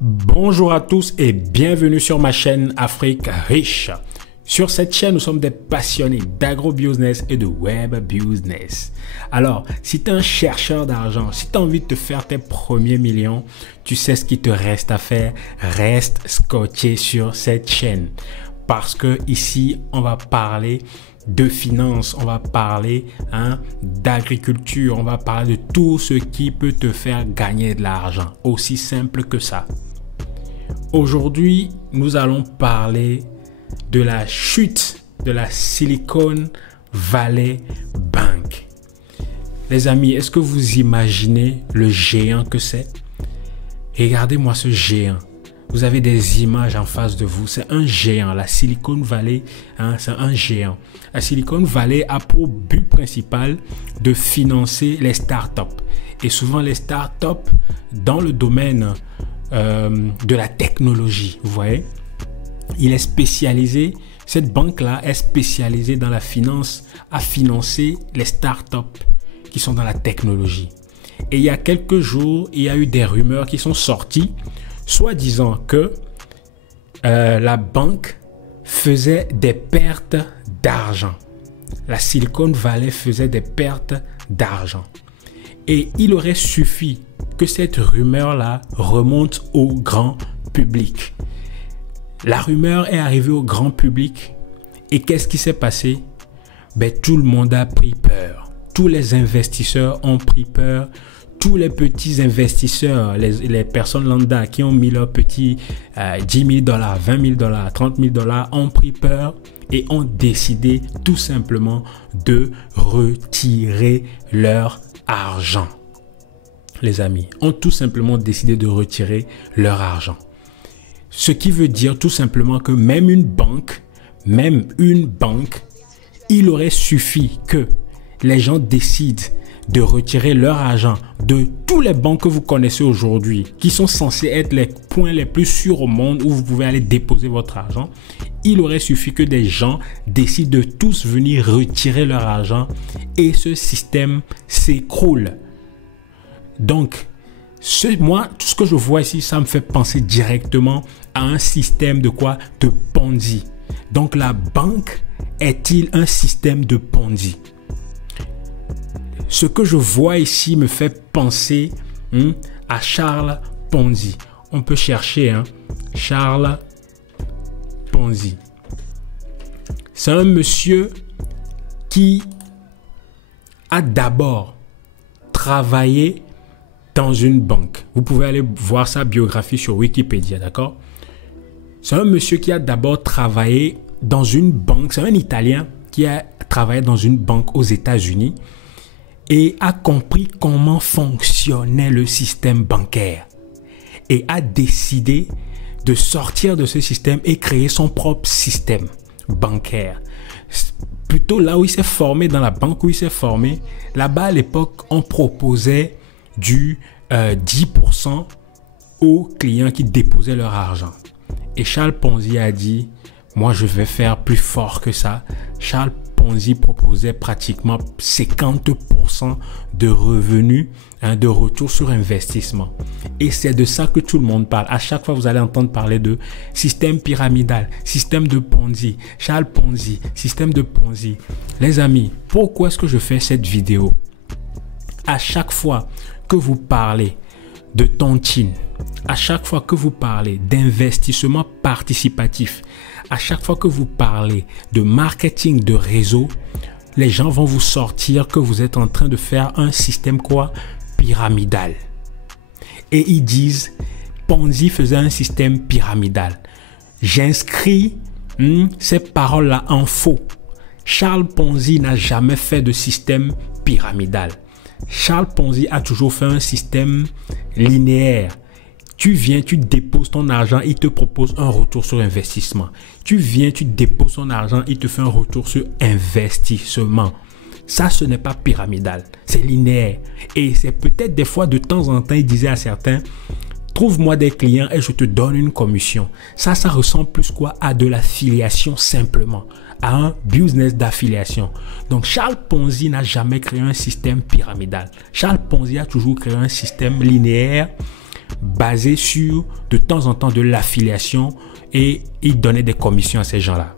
Bonjour à tous et bienvenue sur ma chaîne Afrique Riche. Sur cette chaîne, nous sommes des passionnés d'agro-business et de web business. Alors, si tu es un chercheur d'argent, si tu as envie de te faire tes premiers millions, tu sais ce qu'il te reste à faire. Reste scotché sur cette chaîne. Parce que ici, on va parler de finances, on va parler d'agriculture, on va parler de tout ce qui peut te faire gagner de l'argent. Aussi simple que ça. Aujourd'hui, nous allons parler de la chute de la Silicon Valley Bank. Les amis, est-ce que vous imaginez le géant que c'est? Regardez-moi ce géant. Vous avez des images en face de vous. C'est un géant. La Silicon Valley, c'est un géant. La Silicon Valley a pour but principal de financer les startups. Et souvent les startups dans le domaine de la technologie. Vous voyez? Il est spécialisé, cette banque-là est spécialisée dans la finance, à financer les startups qui sont dans la technologie. Et il y a quelques jours, il y a eu des rumeurs qui sont sorties, soi-disant que la banque faisait des pertes d'argent. La Silicon Valley faisait des pertes d'argent. Et il aurait suffi que cette rumeur-là remonte au grand public. La rumeur est arrivée au grand public et qu'est-ce qui s'est passé? Tout le monde a pris peur. Tous les investisseurs ont pris peur. Tous les petits investisseurs, les personnes lambda qui ont mis leurs petits $10 000, $20 000, $30 000 ont pris peur et ont décidé tout simplement de retirer leur argent. Les amis, ont tout simplement décidé de retirer leur argent. Ce qui veut dire tout simplement que même une banque, il aurait suffi que les gens décident de retirer leur argent de tous les banques que vous connaissez aujourd'hui, qui sont censés être les points les plus sûrs au monde où vous pouvez aller déposer votre argent. Il aurait suffi que des gens décident de tous venir retirer leur argent et ce système s'écroule. Donc, moi, tout ce que je vois ici, ça me fait penser directement à un système de quoi? De Ponzi. Donc, la banque est-il un système de Ponzi? Ce que je vois ici me fait penser à Charles Ponzi. On peut chercher Charles Ponzi. C'est un monsieur qui a d'abord travaillé dans une banque. Vous pouvez aller voir sa biographie sur Wikipédia, d'accord? C'est un monsieur qui a d'abord travaillé dans une banque. C'est un Italien qui a travaillé dans une banque aux États-Unis et a compris comment fonctionnait le système bancaire et a décidé de sortir de ce système et créer son propre système bancaire. Plutôt là où il s'est formé, dans la banque où il s'est formé, là-bas à l'époque, on proposait du 10% aux clients qui déposaient leur argent. Et Charles Ponzi a dit, moi je vais faire plus fort que ça. Charles Ponzi proposait pratiquement 50% de revenus, de retour sur investissement. Et c'est de ça que tout le monde parle. À chaque fois, vous allez entendre parler de système pyramidal, système de Ponzi, Charles Ponzi, système de Ponzi. Les amis, pourquoi est-ce que je fais cette vidéo? À chaque fois que vous parlez de tontine, à chaque fois que vous parlez d'investissement participatif, à chaque fois que vous parlez de marketing de réseau, les gens vont vous sortir que vous êtes en train de faire un système pyramidal. Et ils disent, Ponzi faisait un système pyramidal. J'inscris ces paroles-là en faux. Charles Ponzi n'a jamais fait de système pyramidal. Charles Ponzi a toujours fait un système linéaire. Tu viens, tu déposes ton argent, il te propose un retour sur investissement. Tu viens, tu déposes ton argent, il te fait un retour sur investissement. Ça, ce n'est pas pyramidal, c'est linéaire. Et c'est peut-être des fois, de temps en temps, il disait à certains, trouve-moi des clients et je te donne une commission. Ça ressemble plus à de l'affiliation simplement, à un business d'affiliation. Donc, Charles Ponzi n'a jamais créé un système pyramidal. Charles Ponzi a toujours créé un système linéaire basé sur de temps en temps de l'affiliation et il donnait des commissions à ces gens-là.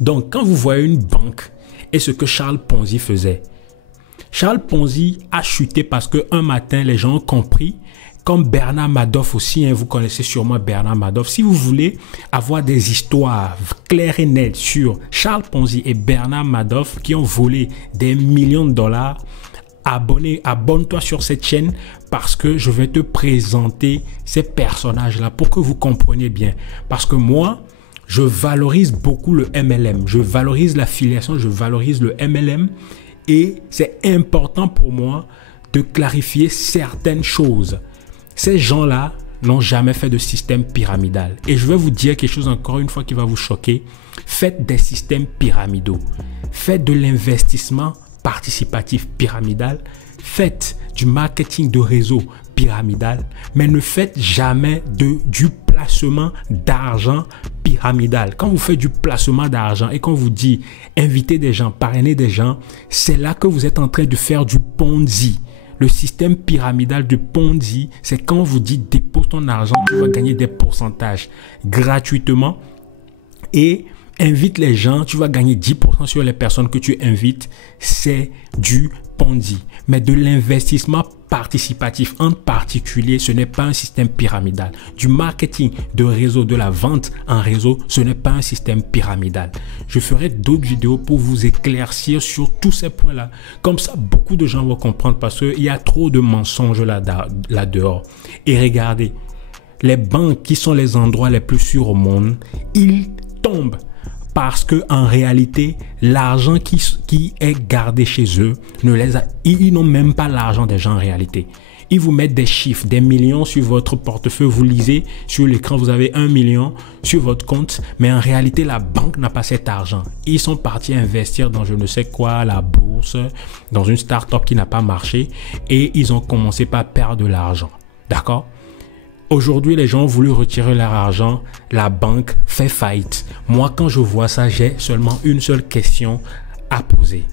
Donc, quand vous voyez une banque et ce que Charles Ponzi faisait, Charles Ponzi a chuté parce qu'un matin, les gens ont compris, comme Bernard Madoff aussi, vous connaissez sûrement Bernard Madoff. Si vous voulez avoir des histoires claires et nettes sur Charles Ponzi et Bernard Madoff qui ont volé des millions de dollars, abonne-toi sur cette chaîne parce que je vais te présenter ces personnages-là pour que vous compreniez bien. Parce que moi, je valorise beaucoup le MLM, je valorise l'affiliation, je valorise le MLM et c'est important pour moi de clarifier certaines choses. Ces gens-là n'ont jamais fait de système pyramidal. Et je vais vous dire quelque chose encore une fois qui va vous choquer. Faites des systèmes pyramidaux. Faites de l'investissement participatif pyramidal. Faites du marketing de réseau pyramidal. Mais ne faites jamais du placement d'argent pyramidal. Quand vous faites du placement d'argent et qu'on vous dit inviter des gens, parrainer des gens, c'est là que vous êtes en train de faire du Ponzi. Le système pyramidal de Ponzi, c'est quand on vous dit dépose ton argent, tu vas gagner des pourcentages gratuitement et invite les gens, tu vas gagner 10% sur les personnes que tu invites. C'est du Ponzi. Mais de l'investissement participatif en particulier, ce n'est pas un système pyramidal. Du marketing de réseau, de la vente en réseau, ce n'est pas un système pyramidal. Je ferai d'autres vidéos pour vous éclaircir sur tous ces points-là. Comme ça, beaucoup de gens vont comprendre parce qu'il y a trop de mensonges là-dehors. Et regardez, les banques qui sont les endroits les plus sûrs au monde, ils tombent. Parce que en réalité, l'argent qui est gardé chez eux, ils n'ont même pas l'argent des gens en réalité. Ils vous mettent des chiffres, des millions sur votre portefeuille. Vous lisez sur l'écran, vous avez 1 million sur votre compte. Mais en réalité, la banque n'a pas cet argent. Ils sont partis investir dans je ne sais quoi, la bourse, dans une start-up qui n'a pas marché. Et ils ont commencé par perdre de l'argent. D'accord ? Aujourd'hui, les gens ont voulu retirer leur argent. La banque fait faillite. Moi, quand je vois ça, j'ai seulement une seule question à poser.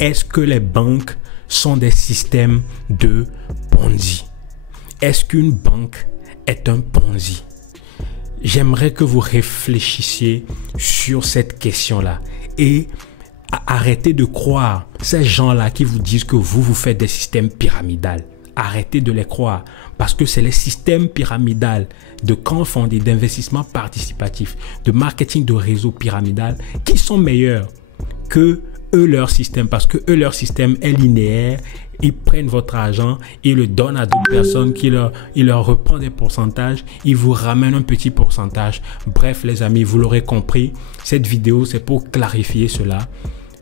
Est-ce que les banques sont des systèmes de Ponzi? Est-ce qu'une banque est un Ponzi? J'aimerais que vous réfléchissiez sur cette question-là et arrêtez de croire ces gens-là qui vous disent que vous faites des systèmes pyramidales. Arrêtez de les croire parce que c'est les systèmes pyramidales de crowdfunding, d'investissement participatif, de marketing de réseau pyramidal qui sont meilleurs que leur système parce que leur système est linéaire. Ils prennent votre argent, ils le donnent à d'autres personnes, ils leur reprennent des pourcentages, ils vous ramènent un petit pourcentage. Bref, les amis, vous l'aurez compris, cette vidéo, c'est pour clarifier cela.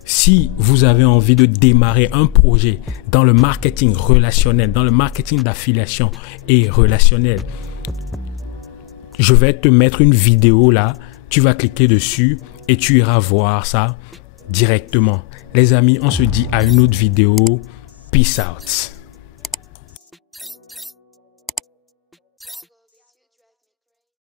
Si vous avez envie de démarrer un projet dans le marketing relationnel, dans le marketing d'affiliation et relationnel, je vais te mettre une vidéo là. Tu vas cliquer dessus et tu iras voir ça directement. Les amis, on se dit à une autre vidéo. Peace out.